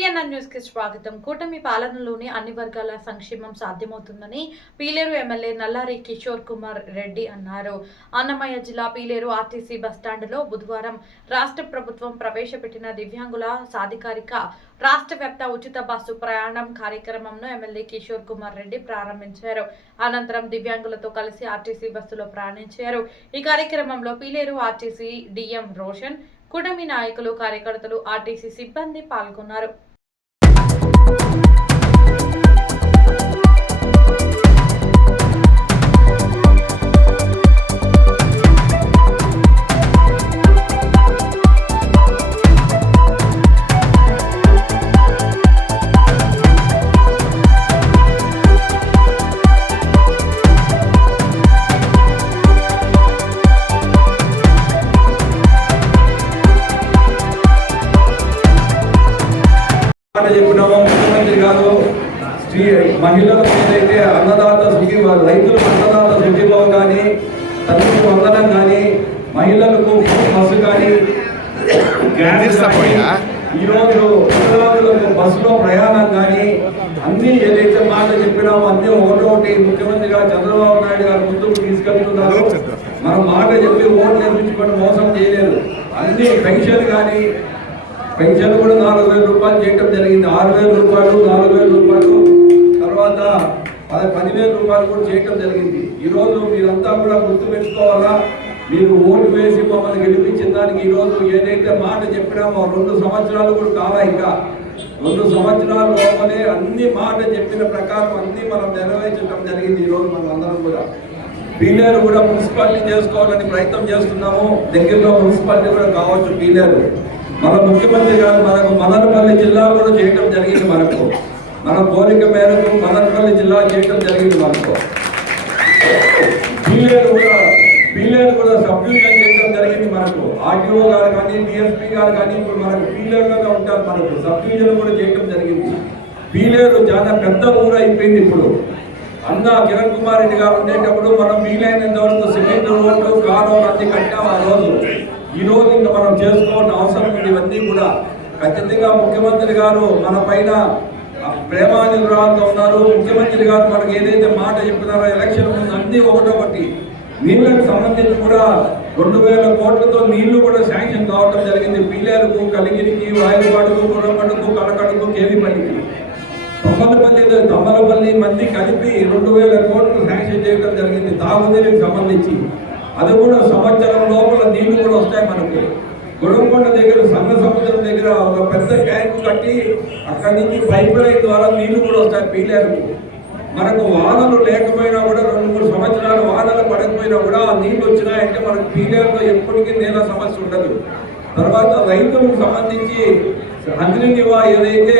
TVNN news కి స్వాగతం. కూటమి పాలనలోని అన్ని వర్గాల సంక్షేమం సాధ్యమవుతుందని పీలేరు ఎమ్మెల్యే నల్లారి కిషోర్ కుమార్ రెడ్డి అన్నారు. అన్నమయ్య జిల్లా పీలేరు ఆర్టీసీ బస్టాండ్లో బుధవారం రాష్ట్ర ప్రభుత్వం ప్రవేశపెట్టిన దివ్యాంగుల సాధికారిక రాష్ట్ర వ్యాప్త ఉచిత బస్సు ప్రయాణం కార్యక్రమంను ఎమ్మెల్యే కిషోర్ కుమార్ రెడ్డి ప్రారంభించారు. అనంతరం దివ్యాంగులతో కలిసి ఆర్టీసీ బస్సులో ప్రయాణించారు. ఈ కార్యక్రమంలో పీలేరు ఆర్టీసీ డిఎం రోషన్, కూటమి నాయకులు, కార్యకర్తలు, ఆర్టీసీ సిబ్బంది పాల్గొన్నారు. చెప్పినామో ముఖ్యమంత్రి గారు మహిళల మీదైతే అన్నదాత సుఖీభావ, రైతులకు అన్నదాత సుఖీభావ కానీ, తల్లికి వందనం కానీ, మహిళలకు బస్సు కానీ, ఈరోజు వికలాంగులకు బస్సులో ప్రయాణం కానీ అన్ని ఏదైతే మాట చెప్పినామో అన్ని ఒకటోటి ముఖ్యమంత్రి గారు చంద్రబాబు నాయుడు గారు ముందుకు తీసుకెళ్తున్నారు. మనం మాట చెప్పి ఓట్లు వేయించుకొని మోసం చేయలేదు. అన్ని పెన్షన్ కానీ, పెన్షన్ కూడా 4,000 రూపాయలు చేయటం జరిగింది. 6,000 రూపాయలు, 4,000 రూపాయలు, తర్వాత 10,000 రూపాయలు కూడా చేయటం జరిగింది. ఈరోజు మీరంతా కూడా గుర్తు పెట్టుకోవాలా. మీరు ఓటు వేసి మమ్మల్ని గెలిపించిన దానికి ఈరోజు ఏదైతే మాట చెప్పినామో 2 సంవత్సరాలు కూడా కాలా, ఇంకా 2 సంవత్సరాల లోపలే అన్ని మాట చెప్పిన ప్రకారం అన్ని మనం నెరవేర్చడం జరిగింది. ఈరోజు మనం అందరం కూడా పీలేరు కూడా మున్సిపాలిటీ చేసుకోవాలని ప్రయత్నం చేస్తున్నాము. దగ్గరలో మున్సిపాలిటీ కూడా కావచ్చు పీలేరు. మన ముఖ్యమంత్రి గారు మనకు మదనపల్లి జిల్లా కూడా చేయటం జరిగింది. మన కోరిక మేరకు మదనపల్లి జిల్లా చేయటం జరిగింది. పీలేరు కూడా సబ్ డివిజన్ చేయడం జరిగింది. ఆర్టీఓ గారు కానీ, డిఎస్పీ గారు కానీ ఇప్పుడు మనకు పీలేరులోనే ఉంటారు. సబ్ డివిజన్ కూడా చేయటం జరిగింది. పీలేరు చాలా పెద్ద ఊరు అయిపోయింది. ఇప్పుడు అన్న కిరణ్ కుమార్ రెడ్డి గారు ఉండేటప్పుడు మనం వీలైనంత వరకు సిమెంట్ రోడ్లు, కాలువలు అన్ని కట్టాం. ఆ రోజు ఈ రోజు ఇంకా మనం చేసుకోవాల్సిన అవసరం ఉంది. ఇవన్నీ కూడా ఖచ్చితంగా ముఖ్యమంత్రి గారు మన పైన ప్రేమానురాగంతో ఉన్నారు. ముఖ్యమంత్రి గారు మనకు ఏదైతే మాట చెప్పినారో ఎలక్షన్ ముందు అన్ని ఒకటొకటి నీళ్లకు సంబంధించి కూడా 2,000 కోట్లతో నీళ్లు కూడా శాంక్షన్ కావడం జరిగింది. పీలేరుకు, కలిగిరికి, వాయుపాడుకు, గుర్రపడుకు, కలకడుకు, కేవీపల్లికి, తమ్మలపల్లి మంది కలిపి 2,000 కోట్లు శాంక్షన్ చేయడం జరిగింది తాగునీరుకి సంబంధించి. అది కూడా సంవత్సరం లోపల నీళ్లు కూడా వస్తాయి. మనకి గుడంకొండ దగ్గర సంగ సముద్రం దగ్గర ఒక పెద్ద ట్యాంకు కట్టి అక్కడి నుంచి పైప్ లైన్ ద్వారా నీళ్లు కూడా వస్తాయి పీలేరుకు. మనకు వానలు లేకపోయినా కూడా 2-3 సంవత్సరాలు వానలు పడకపోయినా కూడా ఆ నీళ్లు వచ్చినాయంటే మనకు పీలేరులో ఎప్పటికీ నీళ్ళ సమస్య ఉండదు. తర్వాత రైతులకు సంబంధించి హంద్రినివా ఏదైతే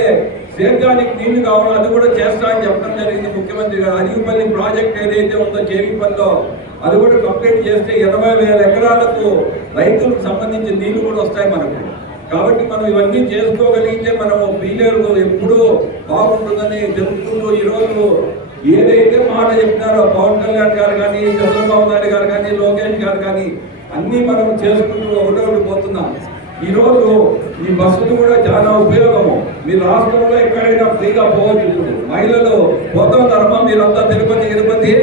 సేద్యానికి నీళ్లు కావాలో అది కూడా చేస్తా అని చెప్పడం జరిగింది ముఖ్యమంత్రి గారు. అరిగిపల్లి ప్రాజెక్ట్ ఏదైతే ఉందో కేవీపల్లిలో అది కూడా కంప్లీట్ చేస్తే 80,000 ఎకరాలకు రైతులకు సంబంధించి నీళ్లు కూడా వస్తాయి మనకు. కాబట్టి మనం ఇవన్నీ చేసుకోగలిగితే మనం పీలేరు ఎప్పుడూ బాగుంటుందని తెలుపుకుంటూ ఈరోజు ఏదైతే మాట చెప్పినారో పవన్ కళ్యాణ్ గారు కానీ, చంద్రబాబు నాయుడు గారు కానీ, లోకేష్ గారు కానీ అన్నీ మనం చేసుకుంటూ ఒకటొకటి పోతున్నాం. ఈరోజు ఈ బస్సులు కూడా చాలా ఉపయోగము. మీ రాష్ట్రంలో ఎక్కడైనా ఫ్రీగా పోవచ్చు. మహిళలు పోతున్నారమ్మా, మీరంతా తిరుపతి